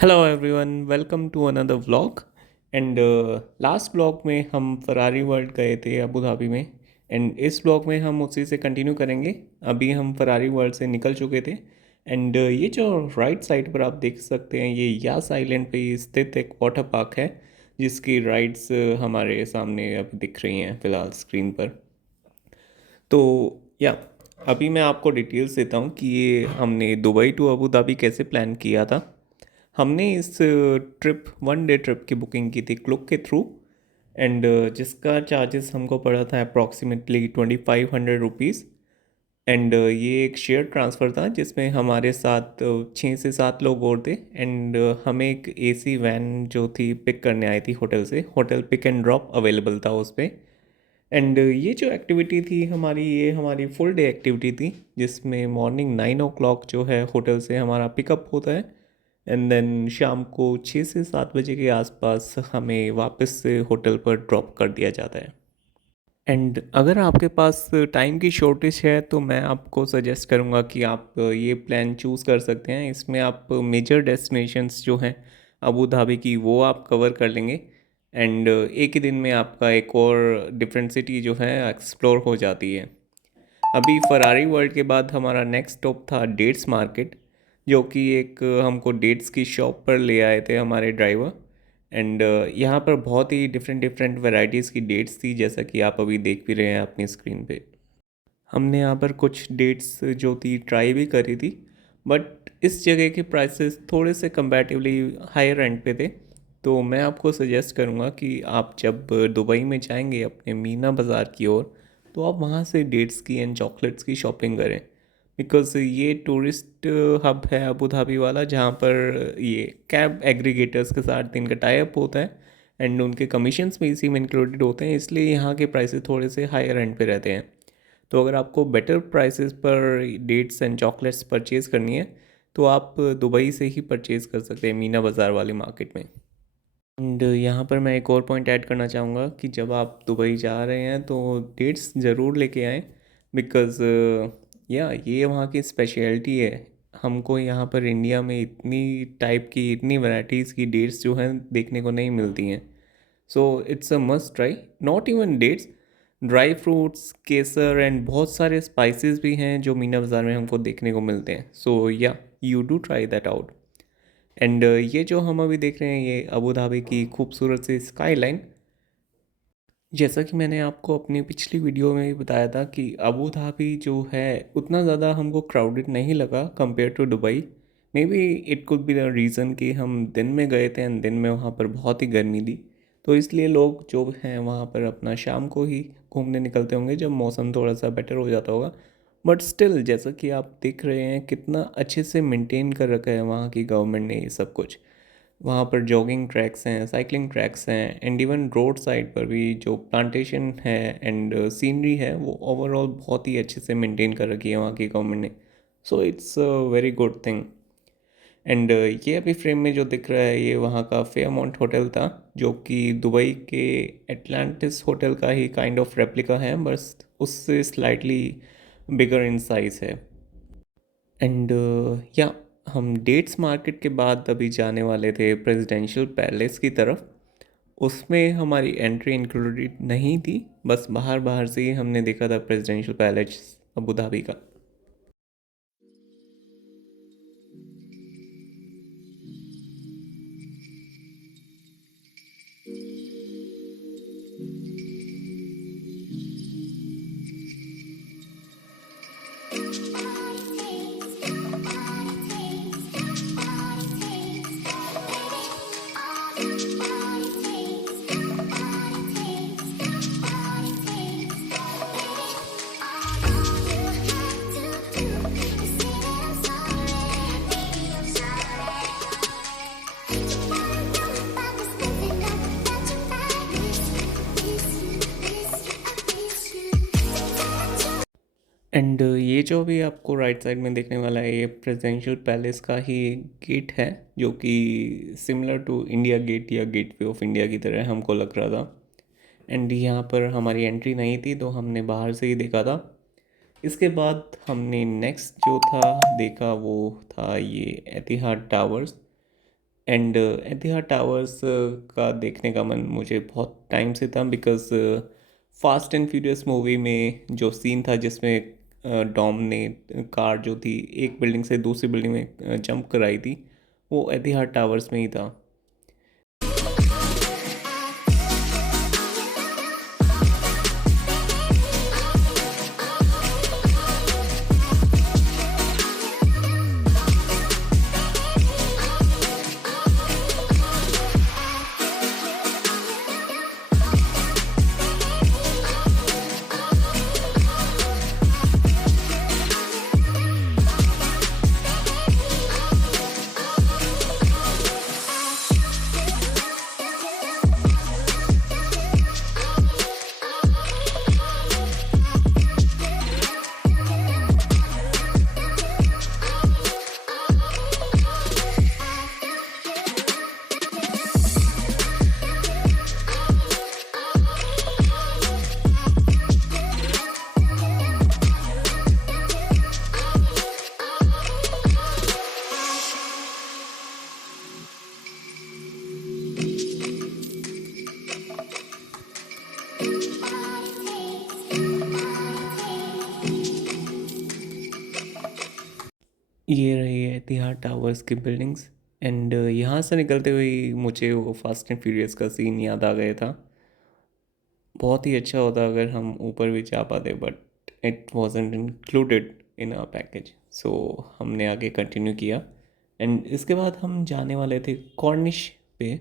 Hello everyone, welcome to another vlog. And last vlog में हम Ferrari world गए थे अबू धाबी में। एंड इस व्लॉग में हम उसी से कंटिन्यू करेंगे। अभी हम फरारी वर्ल्ड से निकल चुके थे। एंड ये जो राइट साइड पर आप देख सकते हैं, ये यास आइलैंड पे स्थित एक वाटर पार्क है जिसकी राइड्स हमारे सामने अब दिख रही हैं फ़िलहाल स्क्रीन पर। तो या अभी मैं आपको डिटेल्स देता हूँ कि ये हमने दुबई टू अबू धाबी कैसे प्लान किया था। हमने इस ट्रिप 1 डे ट्रिप की बुकिंग की थी क्लुक के थ्रू। एंड जिसका चार्जेस हमको पड़ा था अप्रॉक्सीमेटली 2500 रुपीज़। एंड ये एक शेयर ट्रांसफ़र था जिसमें हमारे साथ 6 से 7 लोग और थे। एंड हमें एक एसी वैन जो थी पिक करने आई थी होटल से। Hotel pick and drop available था उस पर। एंड ये जो एक्टिविटी थी हमारी, ये हमारी फुल डे एक्टिविटी थी जिसमें मॉर्निंग 9 o'clock जो है होटल से हमारा पिकअप होता है। एंड देन शाम को 6 से 7 बजे के आसपास हमें वापस से होटल पर ड्रॉप कर दिया जाता है। एंड अगर आपके पास टाइम की शॉर्टेज है तो मैं आपको सजेस्ट करूँगा कि आप ये प्लान चूज़ कर सकते हैं। इसमें आप मेजर डेस्टिनेशंस जो हैं अबू धाबी की वो आप कवर कर लेंगे। एंड एक ही दिन में आपका एक और डिफरेंट सिटी जो है एक्सप्लोर हो जाती है। अभी फरारी वर्ल्ड के बाद हमारा नेक्स्ट स्टॉप था डेट्स मार्केट, जो कि एक हमको डेट्स की शॉप पर ले आए थे हमारे ड्राइवर। एंड यहाँ पर बहुत ही डिफरेंट डिफरेंट वैरायटीज़ की डेट्स थी, जैसा कि आप अभी देख भी रहे हैं अपनी स्क्रीन पे। हमने यहाँ पर कुछ डेट्स जो थी ट्राई भी करी थी, बट इस जगह के प्राइसेस थोड़े से कंपैरेटिवली हायर एंड पे थे। तो मैं आपको सजेस्ट करूँगा कि आप जब दुबई में जाएंगे अपने मीना बाज़ार की ओर, तो आप वहाँ से डेट्स की एंड चॉकलेट्स की शॉपिंग करें। बिकॉज़ ये टूरिस्ट हब है अबू धाबी वाला, जहाँ पर ये कैब एग्रीगेटर्स के साथ इनका टाई अप होता है। एंड उनके कमीशंस भी इसी में इंक्लूडेड होते हैं, इसलिए यहाँ के प्राइसेस थोड़े से हायर एंड पे रहते हैं। तो अगर आपको बेटर प्राइसेस पर डेट्स एंड चॉकलेट्स परचेज़ करनी है तो आप दुबई से ही परचेज़ कर सकते हैं मीना बाज़ार वाली मार्केट में। एंड यहाँ पर मैं एक और पॉइंट ऐड करना चाहूँगा कि जब आप दुबई जा रहे हैं तो डेट्स ज़रूर लेके आएँ। बिकॉज़ या ये वहाँ की स्पेशलिटी है। हमको यहाँ पर इंडिया में इतनी टाइप की, इतनी वैराइटीज़ की डेट्स जो हैं देखने को नहीं मिलती हैं। So it's a must try. Not even dates, dry fruits, केसर एंड बहुत सारे स्पाइसेस भी हैं जो मीना बाज़ार में हमको देखने को मिलते हैं। सो या, you do try that out. And ये जो हम अभी देख रहे हैं ये अबू धाबी की खूबसूरत सी स्काई लाइन। जैसा कि मैंने आपको अपनी पिछली वीडियो में भी बताया था कि अबू धाबी जो है उतना ज़्यादा हमको क्राउडेड नहीं लगा compare to Dubai. May be it could be the reason कि हम दिन में गए थे एंड दिन में वहाँ पर बहुत ही गर्मी थी। तो इसलिए लोग जो हैं वहाँ पर अपना शाम को ही घूमने निकलते होंगे जब मौसम थोड़ा सा बेटर हो जाता होगा। बट स्टिल जैसा कि आप देख रहे हैं कितना अच्छे से मेंटेन कर रखा है वहाँ की गवर्नमेंट ने ये सब कुछ। वहाँ पर जॉगिंग ट्रैक्स हैं, साइकिलिंग ट्रैक्स हैं, एंड इवन रोड साइड पर भी जो प्लांटेशन है एंड सीनरी है वो ओवरऑल बहुत ही अच्छे से मेंटेन कर रखी है वहाँ की गवर्नमेंट ने। सो it's a very good thing. And ये अभी फ्रेम में जो दिख रहा है ये वहाँ का फेयरमाउंट होटल था, जो कि दुबई के एटलांटिस होटल का ही काइंड ऑफ रेप्लिका है, बस उससे स्लाइटली बिगर इन साइज है। एंड या, हम डेट्स मार्केट के बाद अभी जाने वाले थे प्रेसिडेंशियल पैलेस की तरफ। उसमें हमारी एंट्री इंक्लूडेड नहीं थी, बस बाहर बाहर से ही हमने देखा था प्रेसिडेंशियल पैलेस अबू धाबी का। एंड ये जो भी आपको राइट साइड में देखने वाला है ये प्रेसिडेंशियल पैलेस का ही गेट है, जो कि सिमिलर टू इंडिया गेट या गेटवे ऑफ इंडिया की तरह हमको लग रहा था। एंड यहाँ पर हमारी एंट्री नहीं थी तो हमने बाहर से ही देखा था। इसके बाद हमने नेक्स्ट जो था देखा वो था ये एतिहाद टावर्स। एंड एतिहाद टावर्स का देखने का मन मुझे बहुत टाइम से था, because fast and furious movie में जो सीन था जिसमें डॉम ने कार जो थी एक बिल्डिंग से दूसरी बिल्डिंग में जंप कराई थी, वो एतिहाद टावर्स में ही था। ये रही है एतिहाद टावर्स की बिल्डिंग्स। एंड यहाँ से निकलते हुए मुझे वो फास्ट एंड फ्यूरियस का सीन याद आ गया था। बहुत ही अच्छा होता अगर हम ऊपर भी जा पाते, but it wasn't included in our package, so हमने आगे कंटिन्यू किया। एंड इसके बाद हम जाने वाले थे कॉर्निश पे।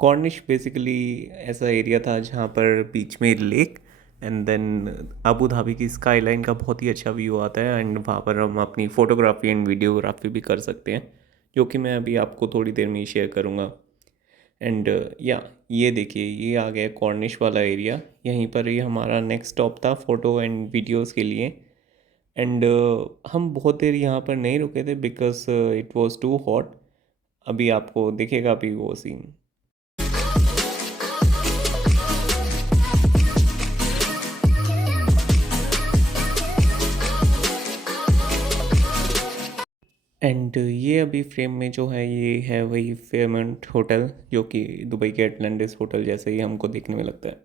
कॉर्निश बेसिकली ऐसा एरिया था जहाँ पर बीच में lake and then Abu Dhabi की स्काई लाइन का बहुत ही अच्छा व्यू आता है, एंड वहाँ पर हम अपनी फ़ोटोग्राफी एंड वीडियोग्राफी भी कर सकते हैं, जो कि मैं अभी आपको थोड़ी देर में ही शेयर करूँगा। एंड या ये देखिए, ये आ गया कॉर्निश वाला एरिया। यहीं पर ही हमारा नेक्स्ट स्टॉप था फ़ोटो एंड वीडियोस के लिए। एंड हम बहुत देर यहाँ पर नहीं रुके थे because it was too hot. अभी आपको दिखेगा अभी वो सीन। एंड ये अभी फ्रेम में जो है ये है वही फेयरमाउंट होटल, जो कि दुबई के एटलांटिस होटल जैसे ही हमको देखने में लगता है।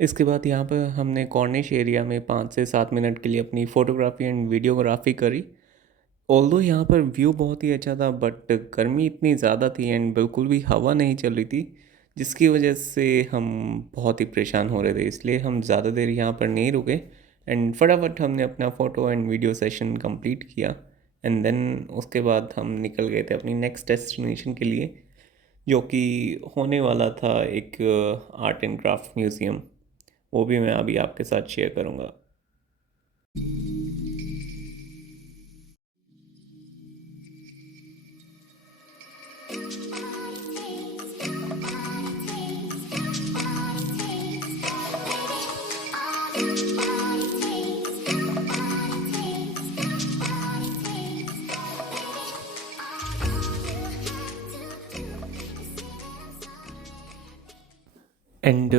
इसके बाद यहाँ पर हमने कॉर्निश एरिया में 5 से 7 मिनट के लिए अपनी फ़ोटोग्राफी एंड वीडियोग्राफी करी। ऑल्दो यहाँ पर व्यू बहुत ही अच्छा था, बट गर्मी इतनी ज़्यादा थी एंड बिल्कुल भी हवा नहीं चल रही थी, जिसकी वजह से हम बहुत ही परेशान हो रहे थे। इसलिए हम ज़्यादा देर यहाँ पर नहीं रुके एंड फटाफट हमने अपना photo and video session complete किया। एंड देन उसके बाद हम निकल गए थे अपनी नेक्स्ट डेस्टिनेशन के लिए, जो कि होने वाला था एक आर्ट एंड क्राफ्ट म्यूज़ियम। वो भी मैं अभी आपके साथ शेयर करूँगा। एंड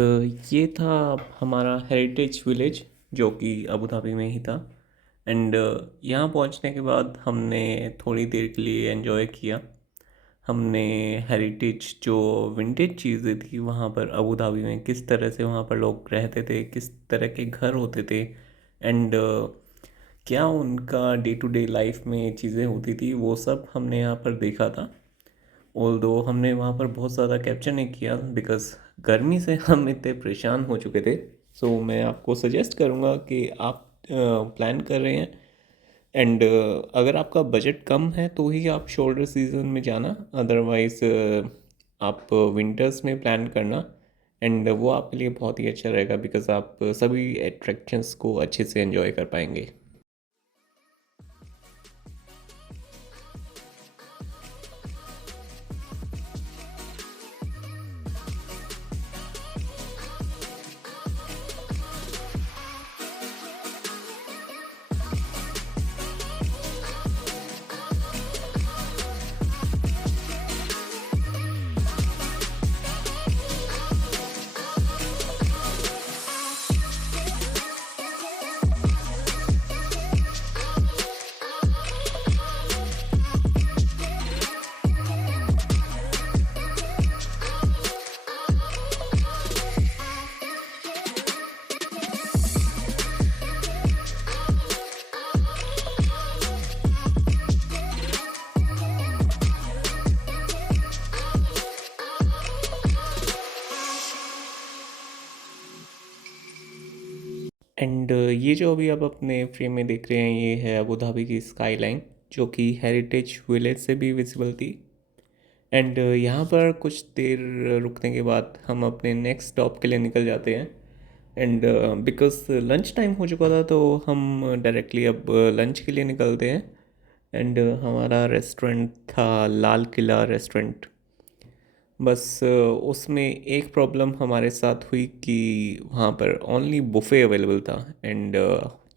ये था हमारा हेरिटेज विलेज, जो कि अबू धाबी में ही था। एंड यहाँ पहुँचने के बाद हमने थोड़ी देर के लिए एंजॉय किया। हमने हेरिटेज जो विंटेज चीज़ें थी वहाँ पर अबू धाबी में किस तरह से वहाँ पर लोग रहते थे, किस तरह के घर होते थे, एंड क्या उनका डे टू डे लाइफ में चीज़ें होती थी, वो सब हमने यहाँ पर देखा था। ऑल्दो हमने वहाँ पर बहुत ज़्यादा कैप्चर नहीं किया बिकॉज़ गर्मी से हम इतने परेशान हो चुके थे। सो मैं आपको सजेस्ट करूँगा कि आप प्लान कर रहे हैं एंड अगर आपका बजट कम है तो ही आप शोल्डर सीजन में जाना, अदरवाइज़ आप विंटर्स में प्लान करना। एंड वो आपके लिए बहुत ही अच्छा रहेगा बिकॉज आप सभी अट्रैक्शंस को अच्छे से एंजॉय कर पाएंगे। एंड ये जो अभी आप अपने फ्रेम में देख रहे हैं ये है अबू धाबी की स्काई लाइन, जो कि हेरिटेज विलेज से भी विजिबल थी। एंड यहाँ पर कुछ देर रुकने के बाद हम अपने नेक्स्ट स्टॉप के लिए निकल जाते हैं। एंड बिकॉज लंच टाइम हो चुका था तो हम डायरेक्टली अब लंच के लिए निकलते हैं। एंड हमारा रेस्टोरेंट था लाल किला रेस्टोरेंट। बस उसमें एक प्रॉब्लम हमारे साथ हुई कि वहाँ पर ओनली बुफ़े अवेलेबल था। एंड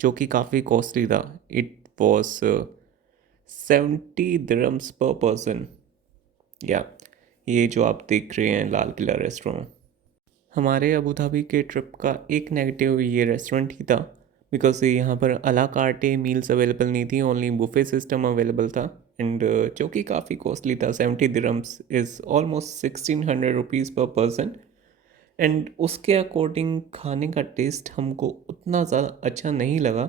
जो कि काफ़ी कॉस्टली था। इट वॉज 70 दिरहम्स पर पर्सन। या ये जो आप देख रहे हैं लाल किला रेस्टोरेंट, हमारे अबू धाबी के ट्रिप का एक नेगेटिव ये रेस्टोरेंट ही था बिकॉज यहाँ पर अला कार्टे मील्स अवेलेबल नहीं थी, ओनली बुफे सिस्टम अवेलेबल था। एंड जो कि काफ़ी कॉस्टली था, 70 dirhams is almost 1600 rupees per person. And उसके अकॉर्डिंग खाने का टेस्ट हमको उतना ज़्यादा अच्छा नहीं लगा,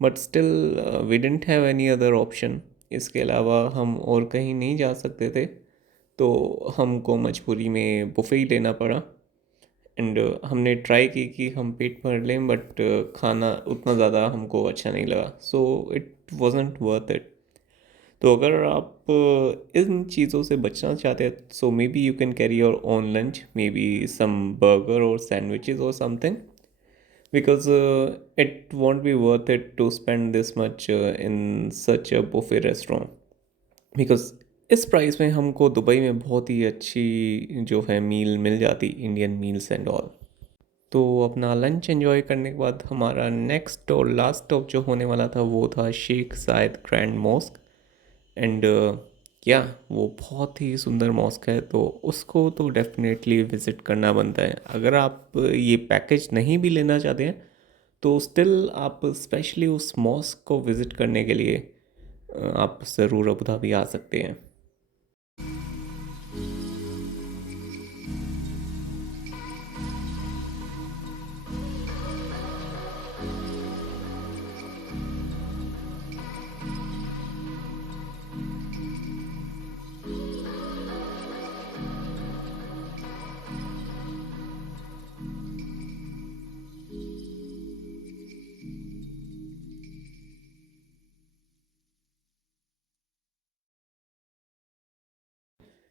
but still we didn't have any other option. इसके अलावा हम और कहीं नहीं जा सकते थे, तो हमको मजबूरी में बुफे ही लेना पड़ा। एंड हमने ट्राई की कि हम पेट भर लें, बट खाना उतना ज़्यादा हमको अच्छा नहीं लगा, so it wasn't worth it. तो अगर आप इन चीज़ों से बचना चाहते हैं so maybe you can carry your own lunch, maybe some burger और सैंडविचेस और something, because it won't be worth it to spend this much in such a buffet restaurant, because इस price में हमको Dubai में बहुत ही अच्छी जो है मील मिल जाती, इंडियन मील्स एंड ऑल। तो अपना लंच एंजॉय करने के बाद हमारा नेक्स्ट और लास्ट स्टॉप जो होने वाला था वो था शेख जायद ग्रैंड मॉस्क। एंड क्या वो बहुत ही सुंदर मॉस्क है, तो उसको तो डेफिनेटली विज़िट करना बनता है। अगर आप ये पैकेज नहीं भी लेना चाहते हैं तो स्टिल आप स्पेशली उस मॉस्क को विज़िट करने के लिए आप ज़रूर अबू धाबी आ सकते हैं।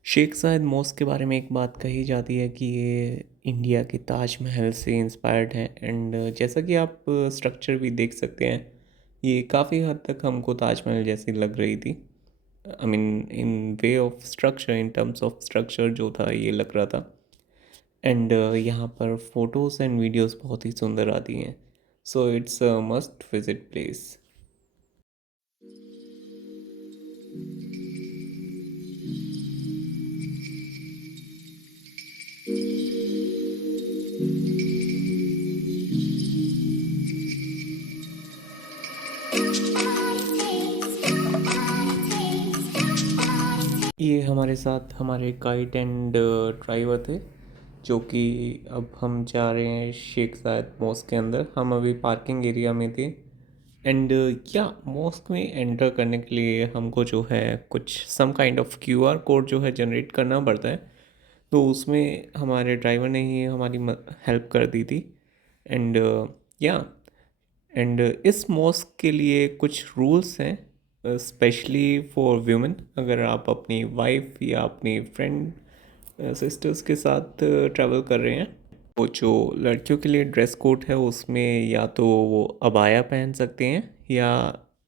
शेख जायद मॉस्क के बारे में एक बात कही जाती है कि ये इंडिया के ताजमहल से इंस्पायर्ड है। एंड जैसा कि आप स्ट्रक्चर भी देख सकते हैं, ये काफ़ी हद तक हमको ताजमहल जैसी लग रही थी। I mean in way of structure, in terms of structure जो था ये लग रहा था। एंड यहाँ पर फोटोज़ एंड वीडियोस बहुत ही सुंदर आती हैं, so it's a must visit place. ये हमारे साथ हमारे गाइड एंड ड्राइवर थे, जो कि अब हम जा रहे हैं शेख जायद मॉस्क के अंदर। हम अभी पार्किंग एरिया में थे। एंड क्या मॉस्क में एंटर करने के लिए हमको जो है कुछ some kind of QR code जो है जनरेट करना पड़ता है, तो उसमें हमारे ड्राइवर ने ही हमारी हेल्प कर दी थी। एंड या एंड इस मॉस्क के लिए कुछ रूल्स हैं स्पेशली फॉर वीमेन। अगर आप अपनी वाइफ या अपनी फ्रेंड सिस्टर्स के साथ ट्रैवल कर रहे हैं। वो जो लड़कियों के लिए ड्रेस कोड है उसमें या तो वो अबाया पहन सकते हैं या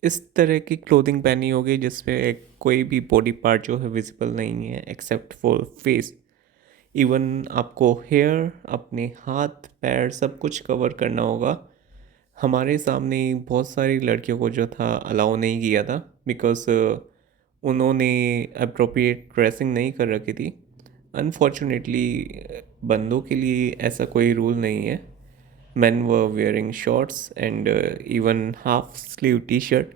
इस तरह की क्लोथिंग पहनी होगी जिसमें कोई भी बॉडी पार्ट जो है विजिबल नहीं है एक्सेप्ट फॉर फेस। इवन आपको हेयर, अपने हाथ पैर सब कुछ कवर करना होगा। हमारे सामने बहुत सारी लड़कियों को जो था अलाउ नहीं किया था बिकॉज उन्होंने अप्रोप्रिएट ड्रेसिंग नहीं कर रखी थी। अनफॉर्चुनेटली बंदों के लिए ऐसा कोई रूल नहीं है। men were wearing shorts and even half sleeve t-shirt,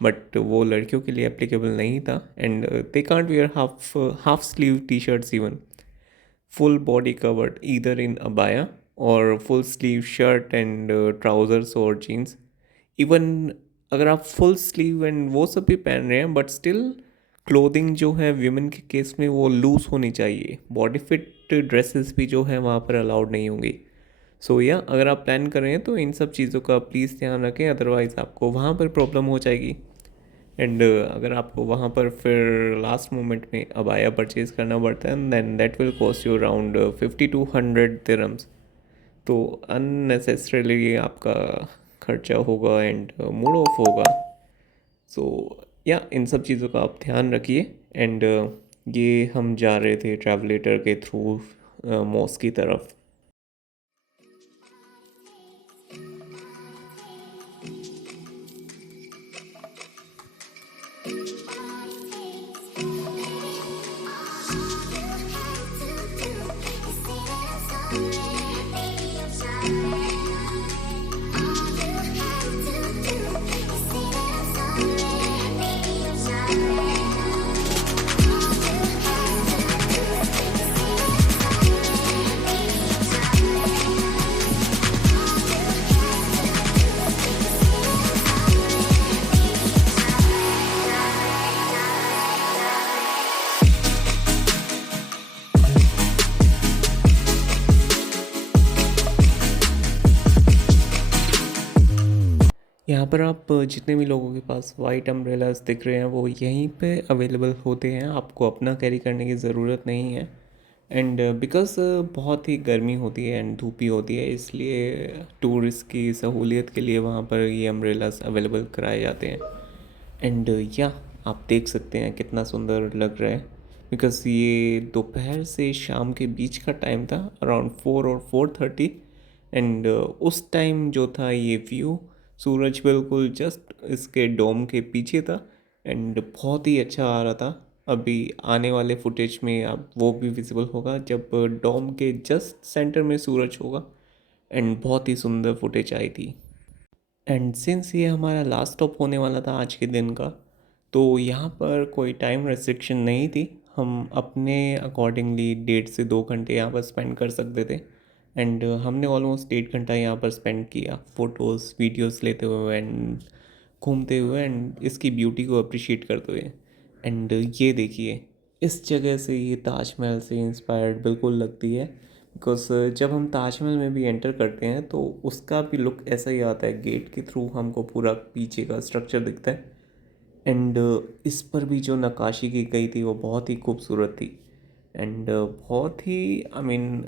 but वो लड़कियों के लिए एप्लीकेबल नहीं था and they can't where half sleeve T shirts even. full body covered either in abaya or full sleeve shirt and trousers or jeans। Even अगर आप full sleeve and वो सब भी पहन रहे हैं बट स्टिल क्लोथिंग जो है विमेन के केस में वो लूज होनी चाहिए। बॉडी फिट ड्रेसेस भी जो है वहाँ पर अलाउड नहीं होंगी। सो या अगर आप प्लान कर रहे हैं तो इन सब चीज़ों का प्लीज़ ध्यान रखें, अदरवाइज़ आपको वहाँ पर प्रॉब्लम हो जाएगी। एंड अगर आपको वहाँ पर फिर लास्ट मोमेंट में अबाया परचेज़ करना पड़ता है then that will cost you around 50 to 100 dirhams. तो अननेसेसरीली आपका खर्चा होगा एंड मूड ऑफ होगा। सो या इन सब चीज़ों का आप ध्यान रखिए। एंड ये हम जा रहे थे ट्रैवलेटर के थ्रू मॉस की तरफ। यहाँ पर आप जितने भी लोगों के पास वाइट अम्ब्रेलास दिख रहे हैं वो यहीं पे अवेलेबल होते हैं, आपको अपना कैरी करने की ज़रूरत नहीं है। एंड बिकॉज़ बहुत ही गर्मी होती है एंड धूप भी होती है, इसलिए टूरिस्ट की सहूलियत के लिए वहाँ पर ये अम्ब्रेलास अवेलेबल कराए जाते हैं। एंड या आप देख सकते हैं कितना सुंदर लग रहा है बिकॉज़ ये दोपहर से शाम के बीच का टाइम था, अराउंड 4 और 4:30। एंड उस टाइम जो था ये व्यू, सूरज बिल्कुल जस्ट इसके डोम के पीछे था एंड बहुत ही अच्छा आ रहा था। अभी आने वाले फुटेज में अब वो भी विजिबल होगा जब डोम के जस्ट सेंटर में सूरज होगा एंड बहुत ही सुंदर फुटेज आई थी। एंड सिंस ये हमारा लास्ट स्टॉप होने वाला था आज के दिन का, तो यहाँ पर कोई टाइम रेस्ट्रिक्शन नहीं थी। हम अपने अकॉर्डिंगली 1.5 से 2 घंटे यहाँ पर स्पेंड कर सकते थे। एंड हमने ऑलमोस्ट 1.5 घंटा यहाँ पर स्पेंड किया फ़ोटोज़ वीडियोज़ लेते हुए एंड घूमते हुए एंड इसकी ब्यूटी को अप्रिशिएट करते हुए। एंड ये देखिए, इस जगह से ये ताजमहल से इंस्पायर्ड बिल्कुल लगती है बिकॉज जब हम ताजमहल में भी एंटर करते हैं तो उसका भी लुक ऐसा ही आता है, गेट के थ्रू हमको पूरा पीछे का स्ट्रक्चर दिखता है। एंड इस पर भी जो नक्काशी की गई थी वो बहुत ही खूबसूरत थी। एंड बहुत ही आई मीन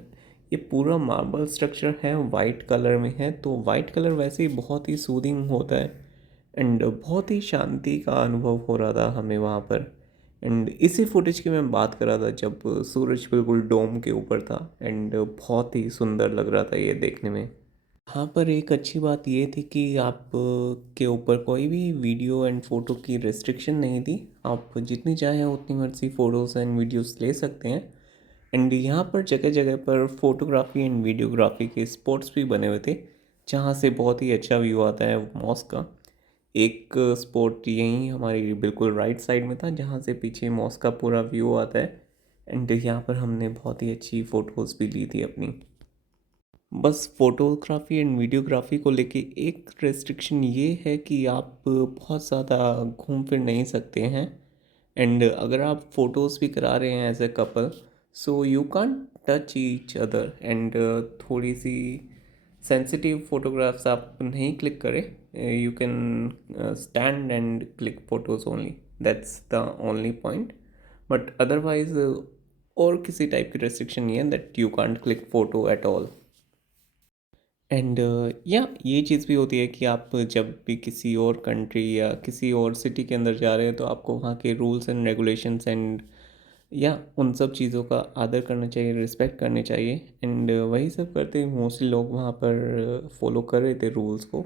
ये पूरा मार्बल स्ट्रक्चर है, वाइट कलर में है, तो वाइट कलर वैसे ही बहुत ही सूदिंग होता है एंड बहुत ही शांति का अनुभव हो रहा था हमें वहाँ पर। एंड इसी फुटेज की मैं बात कर रहा था जब सूरज बिल्कुल डोम के ऊपर था एंड बहुत ही सुंदर लग रहा था ये देखने में। हाँ, पर एक अच्छी बात ये थी कि आप के ऊपर कोई भी वीडियो एंड फ़ोटो की रिस्ट्रिक्शन नहीं थी। आप जितनी चाहें उतनी मर्जी फ़ोटोज़ एंड वीडियोज़ ले सकते हैं। एंड यहाँ पर जगह जगह पर फोटोग्राफी एंड वीडियोग्राफी के स्पॉट्स भी बने हुए थे जहाँ से बहुत ही अच्छा व्यू आता है मॉस्क का। एक स्पॉट यहीं हमारी बिल्कुल राइट साइड में था जहाँ से पीछे मॉस्क का पूरा व्यू आता है एंड यहाँ पर हमने बहुत ही अच्छी फ़ोटोज़ भी ली थी अपनी। बस फोटोग्राफी एंड वीडियोग्राफी को लेके एक रेस्ट्रिक्शन ये है कि आप बहुत ज़्यादा घूम फिर नहीं सकते हैं। एंड अगर आप फोटोज़ भी करा रहे हैं as a couple, so you can't touch each other and थोड़ी सी सेंसिटिव फोटोग्राफ्स आप नहीं क्लिक करें। You can stand and click photos only, that's the only point. But otherwise और किसी टाइप की रेस्ट्रिक्शन नहीं है that you can't click photo at all. And या ये चीज़ भी होती है कि आप जब भी किसी और कंट्री या किसी और सिटी के अंदर जा रहे हैं तो आपको वहाँ के रूल्स एंड रेगुलेशंस एंड या उन सब चीज़ों का आदर करना चाहिए, रिस्पेक्ट करनी चाहिए। एंड वही सब करते मोस्टली लोग वहाँ पर फॉलो कर रहे थे रूल्स को।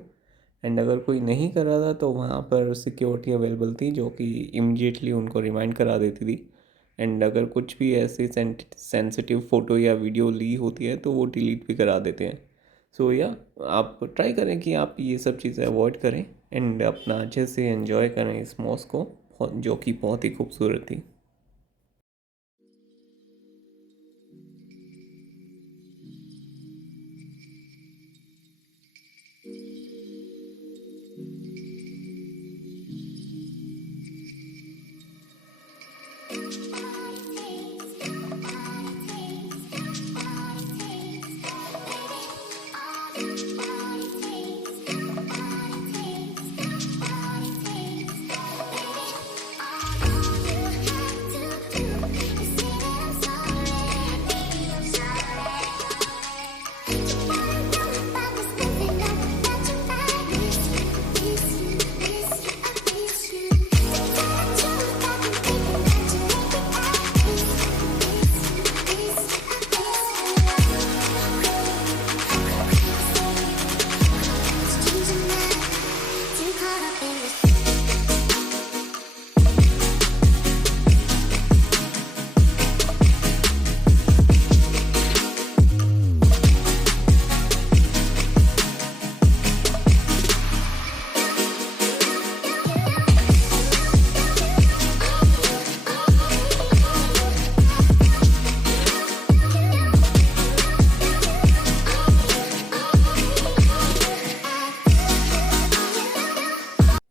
एंड अगर कोई नहीं कर रहा था तो वहाँ पर सिक्योरिटी अवेलेबल थी जो कि इमीडिएटली उनको रिमाइंड करा देती थी। एंड अगर कुछ भी ऐसी सेंसिटिव फ़ोटो या वीडियो ली होती है तो वो डिलीट भी करा देते हैं। सो या आप ट्राई करें कि आप ये सब चीज़ें अवॉइड करें एंड अपना अच्छे से एंजॉय करें इस मॉस को, जो कि बहुत ही खूबसूरत थी।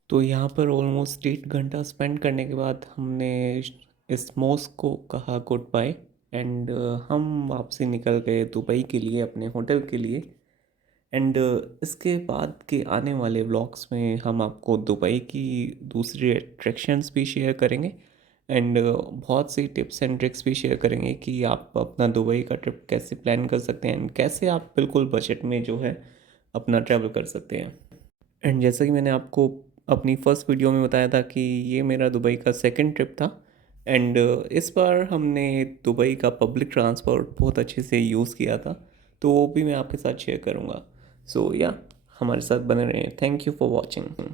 तो यहाँ पर ऑलमोस्ट 1.5 घंटा स्पेंड करने के बाद हमने इस मॉस्क को कहा गुड बाय। एंड हम वापसी निकल गए दुबई के लिए, अपने होटल के लिए। एंड इसके बाद के आने वाले व्लॉग्स में हम आपको दुबई की दूसरी अट्रैक्शंस भी शेयर करेंगे। एंड बहुत सी टिप्स एंड ट्रिक्स भी शेयर करेंगे कि आप अपना दुबई का ट्रिप कैसे प्लान कर सकते हैं एंड कैसे आप बिल्कुल बजट में जो है अपना ट्रैवल कर सकते हैं। एंड जैसा कि मैंने आपको अपनी फर्स्ट वीडियो में बताया था कि ये मेरा दुबई का सेकंड ट्रिप था। एंड इस बार हमने दुबई का पब्लिक ट्रांसपोर्ट बहुत अच्छे से यूज़ किया था, तो वो भी मैं आपके साथ शेयर करूँगा। सो या हमारे साथ बने रहें। Thank you for watching.